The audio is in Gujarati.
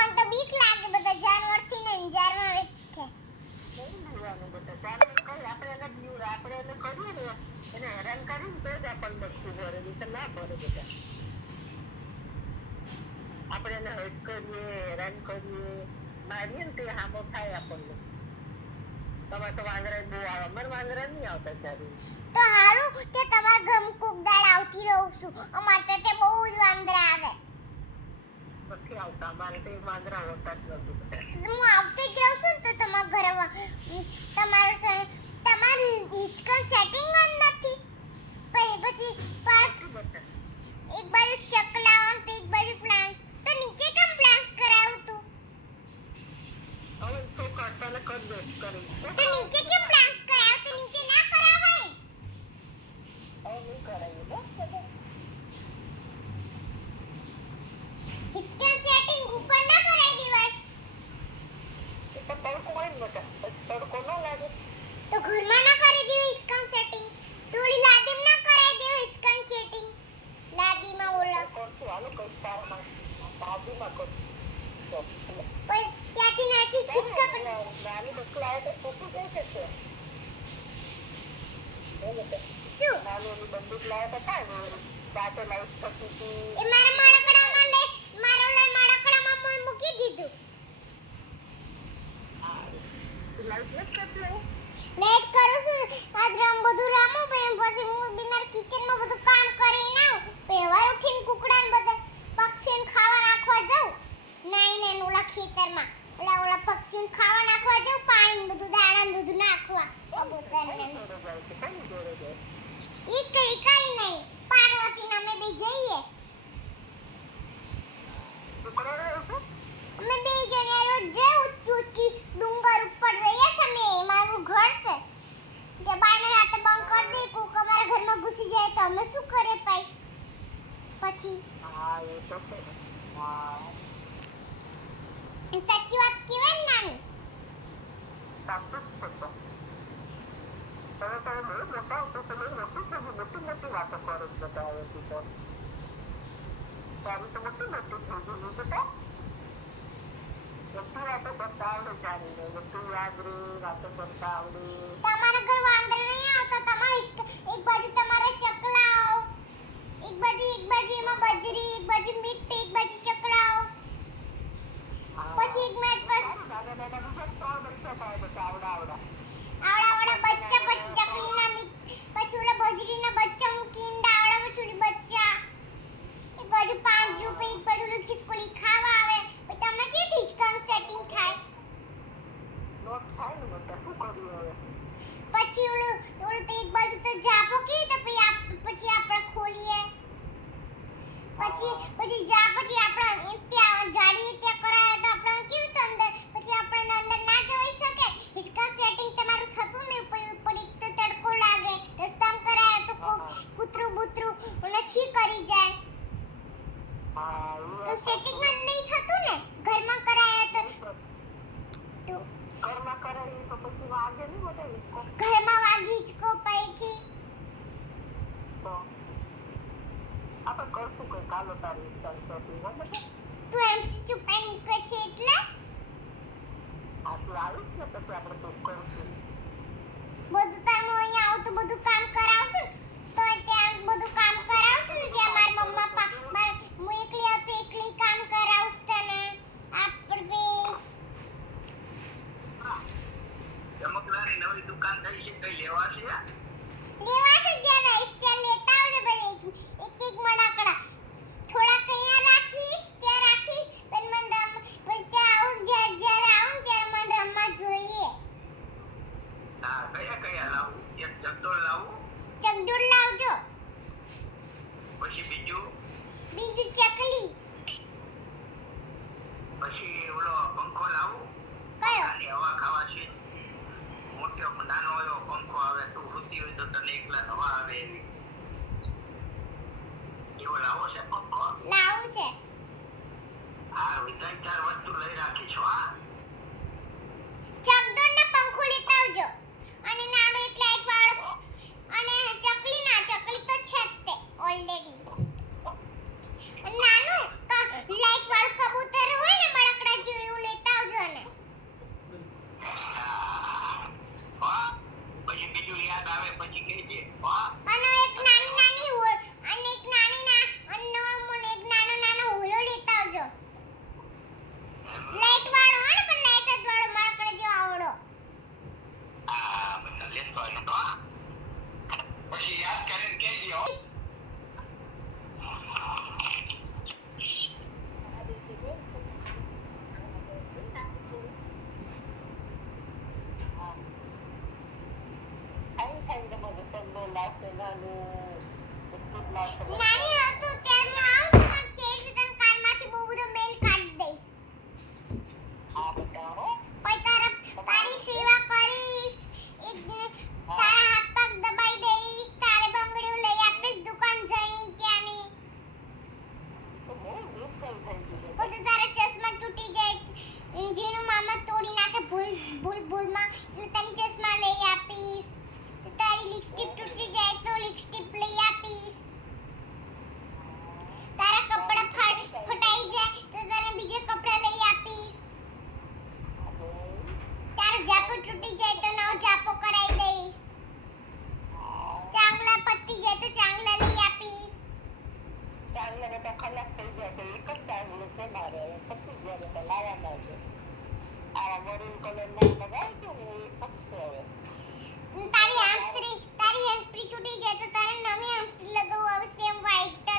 મને તો બીક લાગે બધા ને જાનવર છે બીવાનું બેટા જાનવર કઈ આપણે એને એને કરીએ ને હેરાન ના હટ કરીએ મારીએ ને તે હામો થાય આપણને તમારે તો વાંદરા બહુ આવે અમારે વાંદરા નહીં આવતા ત્યારે તો હારું કે તમારા ઘરમાં દાળ આવતી રહું છું. અમારે તો તે બહુ જ વાંદરા આવે. નથી આવતા મારે તો વાંદરા આવતા જ નથી હું આવતી જ રહું છું તો તમારા ઘરે વા- તમારું હિચકલ તમારું સેટિંગ જ નથી. પછી પછી પાર્ટ એક બાજુ ચકલા ઓન એક બાજુ પ્લાન્ટ તો નીચે કેમ પ્લાન્ટ કરાવું તું? હવે તો કરતા કર દે કરી. તો નીચે કેમ પ્લાન્ટ કરાવું તો નીચે ના કરાવાય? હવે નહીં બસ બેટા હિચકન સેટિંગ ઉપર ના કરાવી દેવાય એ તો તડકો હોય ને બેટા તડકો ન લાગે તો ઘરમાં ના કરી દેવું હિચકન સેટિંગ થોડી લાદીમાં ના દેવું હિચકન સેટિંગ લાદીમાં ઓલા. કરશું હાલો કઈ તારમાં કરશું તો ત્યાંથી નાચી હિચકન નાની બકલા આવે તો છોટું થઈ જશે શું? નાની બંદૂક લાવે તો થાય ને દાંતે લાઈટ એ મારા માળકડામાં લે મારા ઓલા માળકડામાં મોય મૂકી દીધું નેટ કરું છું? આજ રામ બધું રામું પછી પછી હું બીમાર કિચનમાં બધું કામ કરીને આવું પહેવાર ઉઠીને કુકડાને બધા પક્ષીને ખાવા નાખવા જાઉં. નાઈને ને ઓલા ખેતરમાં, ઓલા ઓલા પક્ષીને ખાવા નાખવા જાઉં પાણી ને બધું દાણા ને બધું નાખવા કબૂતરને ને. જોડે જાય છે કઈ જોડે જાય ઈ કઈ કઈ નહીં પાર્વતીને અમે બે જઈએ છોકરો રહ્યો છે અમે બે જણા રોજ જે ઊંચી ઊંચી ડુંગર ઉપર જઈએ છે અમે મારું ઘર છે જે બાને રાતે બંધ કરી દે કોક અમારા ઘરમાં ઘૂસી જાય તો અમે શું કરે પાઈ પછી હા એ તો છે હા સાચી વાત કહેવાય ને નાની સાચું જ છે તો તમે તમે બહુ મોટા તો તમે મોટી બધી મોટી મોટી વાતો કરો છો બધા હવેથી તો તારી તો મોટી મોટી થઈ ગઈ બેટા મોટી વાતો કરતા આવડે તારીને મોટી યાદ રે વાતો કરતા આવડે તમારા ઘર વાંદર નહીં આવતા તમારે એક એક બાજુ તમારા ચકલાઓ એક બાજુ એક બાજુ એમાં બજરી એક બાજુ મીઠી એક બાજુ ચકલાઓ પછી એક મિનિટ પર દાદા દાદા બીજા ત્રણ બચ્ચા થાય બેટા આવડા આવડા આવડા આવડા બચ્ચા પછી ચકલીના મીઠ પછી ઓલા બજરીના બચ્ચા મૂકીને ડાવડા પછી ઓલી બચ્ચા એક બાજુ પાંચ રૂપિયા એક બાજુ ઓલી ખિસકોલી ખાવા આવે પછી તમને કેવી હિચકન સેટિંગ થાય નોટ થાય ને બેટા શું કર્યું હવે પછી ઓલું ઓલું તો એક બાજુ તો જાપો કેવી તો પછી આપ પછી આપણે ખોલીએ પછી પછી જા પછી આપણે ત્યાં જાડી ત્યાં કરાય તો આપણે કેવી તો અંદર પછી આપણને અંદર ના જઈ શકે હિચકા સેટિંગ તમારું થતું ને પછી ઉપર એક તો તડકો લાગે રસ્તામાં કરાય તો કોક કૂતરું બૂતરું ઓને છી કરી જાય. તો એ સેટિંગ જ નહીં થતું ને? ઘરમાં કરાય તો તો ઘરમાં કરાવી તો પછી વાગે નહીં બધા ઘરમાં વાગી જ કો પછી. તો આપણે કરશું કોઈ કાલો તારી શોપિંગ હો તું એમ ચૂપાઈ પ્રેન્ક છે એટલે? આટલું આવીશ ને પછી આપણે તો કરશું. બધું તારું અહીંયા આવું તો બધું કામ કરાવશું ત્રણ ચાર વસ્તુ લઈ રાખી રાખીશું આ Nani? તારી આંસરી તારી આંસરી તૂટી ગઈ તો તારે નવી આંસરી લગાવવું હવે સેમ વ્હાઈટ